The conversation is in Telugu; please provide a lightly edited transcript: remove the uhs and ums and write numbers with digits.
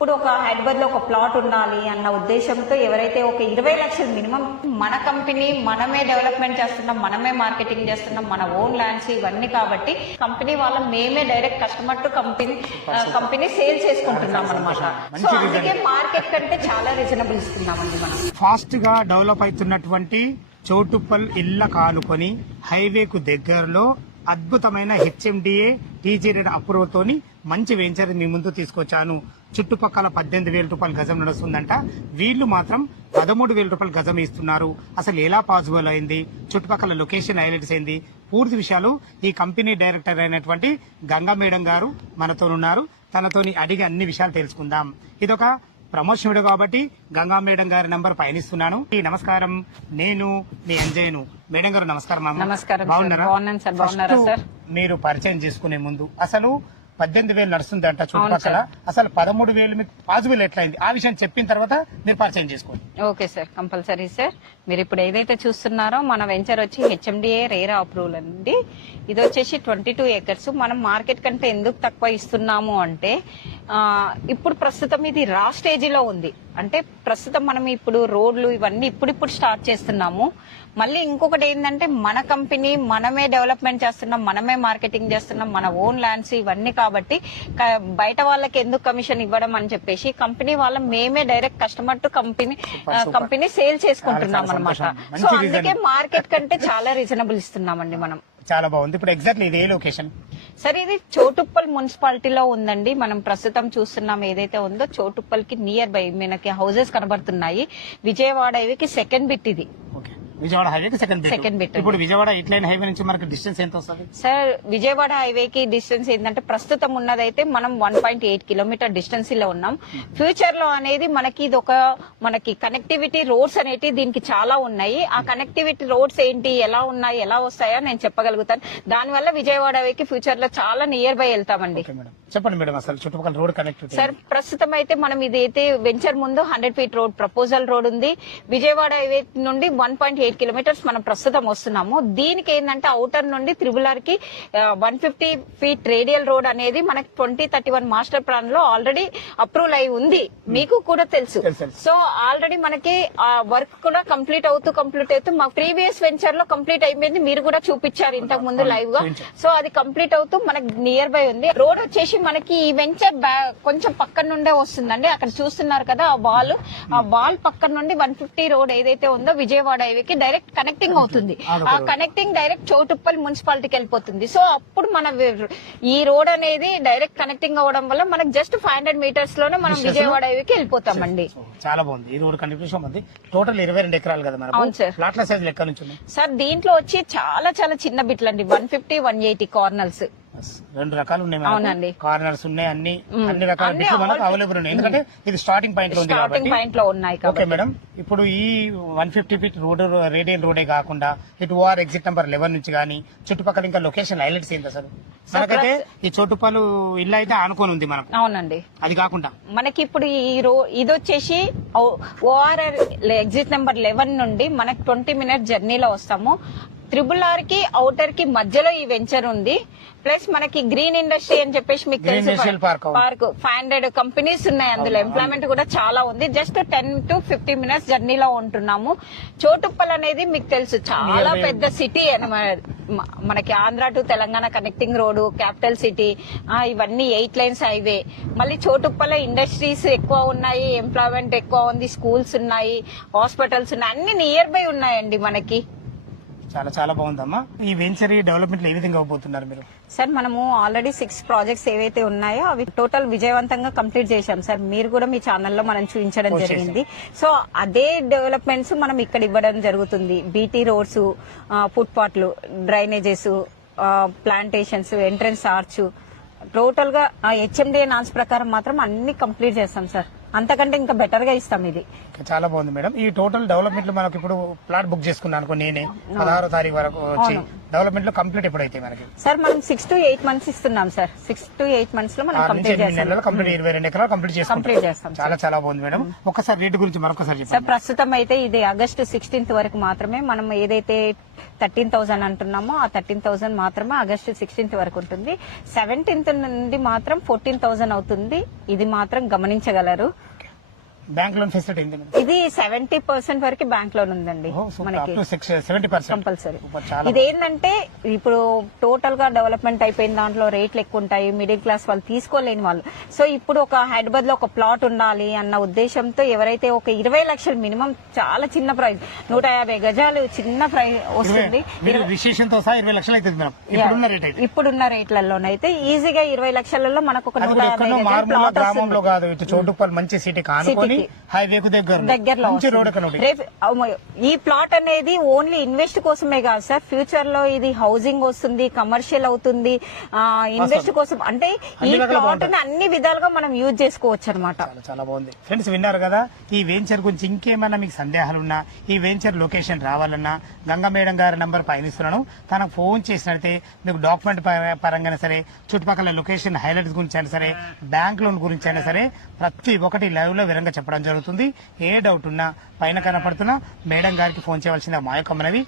ఇప్పుడు ఒక హైదరాబాద్ లో ఒక ప్లాట్ ఉండాలి అన్న ఉద్దేశంతో ఎవరైతే ఒక 20 లక్షలు మినిమం మన కంపెనీ మనమే డెవలప్మెంట్ చేస్తున్నాం, మనమే మార్కెటింగ్ చేస్తున్నాం, మన ఓన్ ల్యాండ్స్ ఇవన్నీ కాబట్టి కంపెనీ వాళ్ళ మేమే direct customer to company sale చేసుకుంటున్నాం అనమాట. సో అందుకే మార్కెట్ కంటే చాలా రీజనబుల్ ఇస్తున్నామండి మనం. ఫాస్ట్ గా డెవలప్ అవుతున్నటువంటి చౌటుప్పల్ ఇళ్ల కానుకొని హైవేకు దగ్గరలో అద్భుతమైన హెచ్ఎండిఏ టీజీ రేట్ అప్రూవల్ తోని మంచి వెంచర్ మీ ముందు తీసుకొచ్చాను. చుట్టుపక్కల 18,000 రూపాయల గజం నడుస్తుందంట. వీళ్ళు మాత్రం 13,000 రూపాయల గజం ఇస్తున్నారు. అసలు ఎలా పాసిబుల్ అయింది, చుట్టుపక్కల లొకేషన్ హైలైట్స్ అయింది, పూర్తి విషయాలు ఈ కంపెనీ డైరెక్టర్ అయినటువంటి గంగా మేడం గారు మనతో ఉన్నారు. తనతోని అడిగి అన్ని విషయాలు తెలుసుకుందాం. ఇదొక ప్రమోషన్ వీడియో కాబట్టి గంగా మేడం గారి నంబర్ పయనిస్తున్నాను. నమస్కారం, నేను మీ ఎంజయ్ను. మేడం గారు నమస్కారం. బాగున్నారా? మీరు పరిచయం చేసుకునే ముందు అసలు 18,000 నడుస్తుందంట చుట్టుపక్కల, అసలు 13,000 మీకు పాసిబుల్ ఎట్లయింది ఆ విషయం చెప్పిన తర్వాత మీరు పరిచయం చేసుకోండి. Okay sir, compulsory sir. మీరు ఇప్పుడు ఏదైతే చూస్తున్నారో మన వెంచర్ వచ్చి హెచ్ఎండిఏ రేరా అప్రూవల్ అండి. ఇది వచ్చేసి 22 ఏకర్స్. మనం మార్కెట్ కంటే ఎందుకు తక్కువ ఇస్తున్నాము అంటే ఇప్పుడు ప్రస్తుతం ఇది రా స్టేజీలో ఉంది. అంటే ప్రస్తుతం మనం ఇప్పుడు రోడ్లు ఇవన్నీ ఇప్పుడు స్టార్ట్ చేస్తున్నాము. మళ్ళీ ఇంకొకటి ఏంటంటే మన కంపెనీ మనమే డెవలప్మెంట్ చేస్తున్నాం, మనమే మార్కెటింగ్ చేస్తున్నాం, మన ఓన్ ల్యాండ్స్ ఇవన్నీ కాబట్టి బయట వాళ్ళకి ఎందుకు కమిషన్ ఇవ్వడం అని చెప్పేసి కంపెనీ వాళ్ళ మేమే direct customer to company sale చేసుకుంటున్నాం అనమాట. సో అందుకే మార్కెట్ కంటే చాలా రీజనబుల్ ఇస్తున్నామండి మనం. చాలా బాగుంది. ఇప్పుడు ఎగ్జాక్ట్లీ ఇది ఏ లొకేషన్? సరే, ఇది చౌటుప్పల్ మున్సిపాలిటీలో ఉందండి. మనం ప్రస్తుతం చూస్తున్నాం ఏదైతే ఉందో చౌటుప్పల్ కి నియర్ బై మనకి హౌసెస్ కనబడుతున్నాయి. విజయవాడ హైవేకి సెకండ్ బిట్ ఇది. విజయవాడ హైవేకి సెకండ్ బిట్. ఇప్పుడు విజయవాడ ఇట్లైన్ హైవే నుంచి మనకి డిస్టెన్స్ ఎంత వస్తుంది సార్? విజయవాడ హైవేకి డిస్టెన్స్ ఏంటంటే ప్రస్తుతం ఉన్నదైతే మనం 1.8 కిలోమీటర్ డిస్టెన్స్ లో ఉన్నాం. ఫ్యూచర్ లో అనేది మనకి ఇది ఒక మనకి కనెక్టివిటీ రోడ్స్ అనేవి దీనికి చాలా ఉన్నాయి. ఆ కనెక్టివిటీ రోడ్స్ ఏంటి, ఎలా ఉన్నాయి, ఎలా వస్తాయో నేను చెప్పగలుగుతాను. దానివల్ల విజయవాడ హైవేకి ఫ్యూచర్ లో చాలా నియర్ బై వెళ్తామండి. చెప్పండి మేడం, అసలు చుట్టుపక్కల రోడ్ కనెక్టివిటీ. సార్, ప్రస్తుతం అయితే మనం ఇదైతే వెంచర్ ముందు 100 ఫీట్ రోడ్ ప్రపోజల్ రోడ్ ఉంది. విజయవాడ హైవే నుండి 1.8 కిలోమీటర్స్ మనం ప్రస్తుతం వస్తున్నాము. దీనికి ఏంటంటే అవుటర్ నుండి త్రిబుల్ కి 150 ఫీట్ రేడియల్ రోడ్ అనేది మనకి 2031 మాస్టర్ ప్లాన్ లో ఆల్రెడీ అప్రూవల్ అయి ఉంది, మీకు కూడా తెలుసు. సో ఆల్రెడీ మనకి వర్క్ కూడా కంప్లీట్ అవుతూ మా ప్రీవియస్ వెంచర్ లో కంప్లీట్ అయిపోయింది. మీరు కూడా చూపించారు ఇంతకు ముందు లైవ్ గా. సో అది కంప్లీట్ అవుతూ మనకి నియర్ బై ఉంది. రోడ్ వచ్చేసి మనకి ఈ వెంచర్ కొంచెం పక్కన నుండే వస్తుందండి. అక్కడ చూస్తున్నారు కదా ఆ వాల్ పక్కన నుండి 150 రోడ్ ఏదైతే ఉందో విజయవాడ హైవేకి డైరెక్ట్ కనెక్టింగ్ అవుతుంది. ఆ కనెక్టింగ్ డైరెక్ట్ చౌటుప్పల్ మున్సిపాలిటీకి వెళ్ళిపోతుంది. సో అప్పుడు మన ఈ రోడ్ అనేది డైరెక్ట్ కనెక్టింగ్ అవడం వల్ల మనకి జస్ట్ 500 మీటర్స్ లోనే మనం విజయవాడ హైవేకి వెళ్ళిపోతామండి. చాలా బాగుంది. ఈ రోడ్ కనెక్టింగ్ ఉంది. టోటల్ 22 ఎకరాలు కదా మేడం? అవును సార్. ప్లాట్ల సైజ్ లెక్క నుంచి సార్ దీంట్లో వచ్చి చాలా చాలా చిన్న బిట్లు అండి. 150, 180 కార్నర్స్. 2 రకాలు ఉన్నాయి, కార్నర్స్ ఉన్నాయి, అన్ని రకాల బిట్లు మనకు అవైలబుల్ ఉన్నాయి. ఎందుకంటే ఇది స్టార్టింగ్ పాయింట్ లో ఉంది కాబట్టి. ఓకే మేడం, ఇప్పుడు ఈ 150 ఫీట్ రోడ్ రేడియల్ రోడే కాకుండా ఇటు ఓఆర్ ఎగ్జిట్ నెంబర్ 11 నుంచి గానీ చుట్టుపక్కల ఇంకా లొకేషన్ హైలైట్స్ ఏంటి అసలు? మనకైతే ఈ చోటుపల్లి ఇల్లు అయితే ఆనుకొని ఉంది మనకు. అవునండి. అది కాకుండా మనకి ఇప్పుడు ఇది వచ్చేసి ఓఆర్ ఎగ్జిట్ నెంబర్ 11 నుండి మనకి 20 మినిట్స్ జర్నీలో వస్తాము. త్రిబుల్ కి అవుటర్ కి మధ్యలో ఈ వెంచర్ ఉంది. ప్లస్ మనకి గ్రీన్ ఇండస్ట్రీ అని చెప్పేసి మీకు తెలుసు, పార్క్ 500 కంపెనీస్ ఉన్నాయి. అందులో ఎంప్లాయ్మెంట్ కూడా చాలా ఉంది. జస్ట్ 10 to 15 మినిట్స్ జర్నీలో ఉంటున్నాము. చోటుప్పల్ అనేది మీకు తెలుసు చాలా పెద్ద సిటీ అన్నమాట. మనకి Andhra to Telangana connecting road, capital city, ఇవన్నీ 8 లైన్స్ హైవే. మళ్ళీ చోటుప్పల్ ఇండస్ట్రీస్ ఎక్కువ ఉన్నాయి, ఎంప్లాయ్మెంట్ ఎక్కువ ఉంది, స్కూల్స్ ఉన్నాయి, హాస్పిటల్స్ ఉన్నాయి, అన్ని నియర్ బై ఉన్నాయండి మనకి. చాలా చాలా బాగుందమ్మా. ఈ వెంచర్ డెవలప్మెంట్ ఏ విధంగా అవబోతున్నారు మీరు? సార్, మనము ఆల్రెడీ 6 ప్రాజెక్ట్స్ ఏవైతే ఉన్నాయో అవి టోటల్ విజయవంతంగా కంప్లీట్ చేశాం సార్. మీరు కూడా మీ ఛానల్లో మనం చూపించడం జరిగింది. సో అదే డెవలప్మెంట్స్ మనం ఇక్కడ ఇవ్వడం జరుగుతుంది. బీటీ రోడ్స్, ఫుట్ పాత్లు, drainages, plantations, entrance arch, total గా హెచ్ఎండిఏ నాన్స్ ప్రకారం మాత్రం అన్ని కంప్లీట్ చేస్తాం సార్. అంతకంటే ఇంకా బెటర్ గా ఇస్తాం ఇది. చాలా బాగుంది మేడం. ఈ టోటల్ డెవలప్మెంట్ మనకి ఇప్పుడు ప్లాట్ బుక్ చేసుకున్నాను అనుకో నేనే 16వ తారీఖు వరకు వచ్చి డెవలప్మెంట్ లో కంప్లీట్ ఎప్పుడైతే మనకి సార్ మనం 6 to 8 months ఇస్తున్నాం సార్. 6 to 8 months లో మనం కంప్లీట్ చేస్తాం. కంప్లీట్ 22 ఎకరాలు కంప్లీట్ చేస్తాం. చాలా బాగుంది మేడం. ఒకసారి రేటు గురించి మరొకసారి సార్ చెప్పండి. ప్రస్తుతం అయితే ఇది ఆగస్టు 16th వరకు మాత్రమే. మనం ఏదైతే 13,000 అంటున్నామో ఆ 13,000 మాత్రమే ఆగస్టు 16th వరకు ఉంటుంది. 17th నుండి మాత్రం 14,000 అవుతుంది. ఇది మాత్రం గమనించగలరు. బ్యాంక్ లోన్ ఫెసిలిటీ ఏంటి మేడం? ఇది 70% వరకు బ్యాంక్ లోన్ ఉందండి మనకి 70%. కంపల్సరీ. ఇదేంటంటే ఇప్పుడు టోటల్ గా డెవలప్మెంట్ అయిపోయిన దాంట్లో రేట్లు ఎక్కువ ఉంటాయి, మిడిల్ క్లాస్ వాళ్ళు తీసుకోలేని వాళ్ళు. సో ఇప్పుడు ఒక హైదరాబాద్ లో ఒక ప్లాట్ ఉండాలి అన్న ఉద్దేశంతో ఎవరైతే ఒక 20 లక్షలు మినిమం, చాలా చిన్న ప్రైస్, 150 గజాలు చిన్న ప్రైస్ వస్తుంది. రిజిస్ట్రేషన్ తో సహా 20 లక్షలు అవుతుంది మేడం ఇప్పుడున్న రేట్ అయితే. ఇప్పుడున్న రేట్లలోనైతే ఈజీగా 20 లక్షలలో మనకు ఒక 150 గజాల ప్లాట్ గ్రామంలో కాదు, ఇటు చోటుపల్ మంచి సిటీ కానుకొని హైవేకు దగ్గరలో రేపు ఈ ప్లాట్ అనేది ఓన్లీ ఇన్వెస్ట్ కోసమే కాదు సార్. ఫ్యూచర్ లో ఇది హౌసింగ్ వస్తుంది, కమర్షియల్ అవుతుంది, ఇన్వెస్ట్ కోసం. అంటే ఈ ప్లాట్ అన్ని విధాలుగా మనం యూజ్ చేసుకోవచ్చు అనమాట. చాలా బాగుంది ఫ్రెండ్స్, విన్నారు కదా. ఈ వెంచర్ గురించి ఇంకేమైనా మీకు సందేహాలున్నా, ఈ వెంచర్ లొకేషన్ రావాలన్నా గంగా మేడం గారి నంబర్ పైన ఇస్తున్నాను. తనకు ఫోన్ చేసినట్టే మీకు డాక్యుమెంట్ పరంగా సరే, చుట్టుపక్కల లొకేషన్ హైలైట్స్ గురించి అయినా సరే, బ్యాంక్ లోన్ గురించి అయినా సరే, ప్రతి ఒక్కటి లైవ్ లో వివరంగా చెప్పడం జరుగుతుంది. ఏ డౌట్ ఉన్నా పైన కనపడుతున్నా మేడం గారికి ఫోన్ చేయవలసిందే మా యొక్క మనవి.